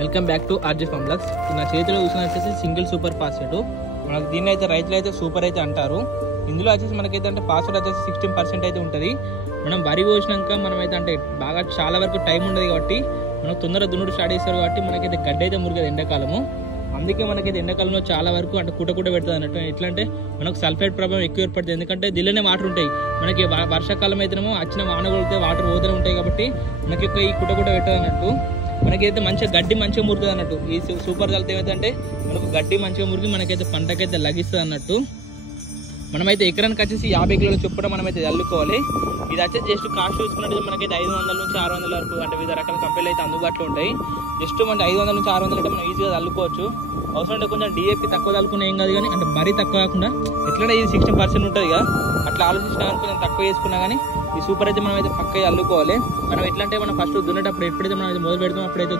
Welcome back to RJ farm blogs. నా చేతిలో చూసిన వచ్చేసి సింగిల్ సూపర్ ఫాస్ఫేట్. మనకు దీన్ని అయితే రైతులు అయితే సూపర్ అయితే అంటారు. ఇందులో వచ్చేసి మనకైతే అంటే ఫాస్ఫేట్ వచ్చేసి 16% అయితే ఉంటుంది. మనం వరి కోసినాక మనం అయితే అంటే బాగా చాలా వరకు టైం ఉండదు కాబట్టి మనకు తొందరగా దున్నుడు స్టార్ట్ చేస్తారు కాబట్టి మనకైతే గడ్డి అయితే మురిగదు ఎండాకాలము. అందుకే మనకైతే ఎండాకాలంలో చాలా వరకు అంటే కూట పెడుతుంది అన్నట్టు. ఎట్లా అంటే మనకు సల్ఫేట్ ప్రభావం ఎక్కువ ఏర్పడుతుంది, ఎందుకంటే దీనిలోనే వాటర్ ఉంటాయి. మనకి వర్షాకాలం అయితేనేమో వచ్చిన వాన కొడితే వాటర్ పోతూనే ఉంటాయి కాబట్టి మనకి ఈ కూట పెట్టదు అన్నట్టు. మనకైతే మంచిగా గడ్డి మంచిగా మురుగుతుంది అన్నట్టు. ఈ సూపర్ చల్లితే ఏమైతే మనకు గడ్డి మంచిగా మురిగి మనకైతే పంటకైతే లగిస్తుంది అన్నట్టు. మనమైతే ఎకరానికి వచ్చేసి 50 కిలోల చొప్పున మనమైతే చల్లుకోవాలి. ఇది వచ్చేసి జస్ట్ కాస్ట్ చూసుకున్నట్టు మనకైతే 500 నుంచి 600 వరకు అంటే వివిధ రకాల కంపెనీలు అయితే అందుబాటులో ఉంటాయి. జస్ట్ మన 500 నుంచి 600 అంటే మనం ఈజీగా చల్లుకోవచ్చు. అవసరం అంటే కొంచెం డిఏపి తక్కువ చల్లుకున్నా ఏం కాదు, కానీ అంటే మరీ తక్కువ కాకుండా ఎట్లనే ఇది 16% ఉంటుంది కదా, అట్లా ఆలోచించినా కానీ కొంచెం తక్కువ చేసుకున్నా కానీ ఈ సూపర్ అయితే మనం అయితే పక్క చల్లుకోవాలి. మనం ఎట్లా అంటే మనం ఫస్ట్ దున్నేటప్పుడు ఎప్పుడైతే మనం మొదలు పెడతామో అప్పుడైతే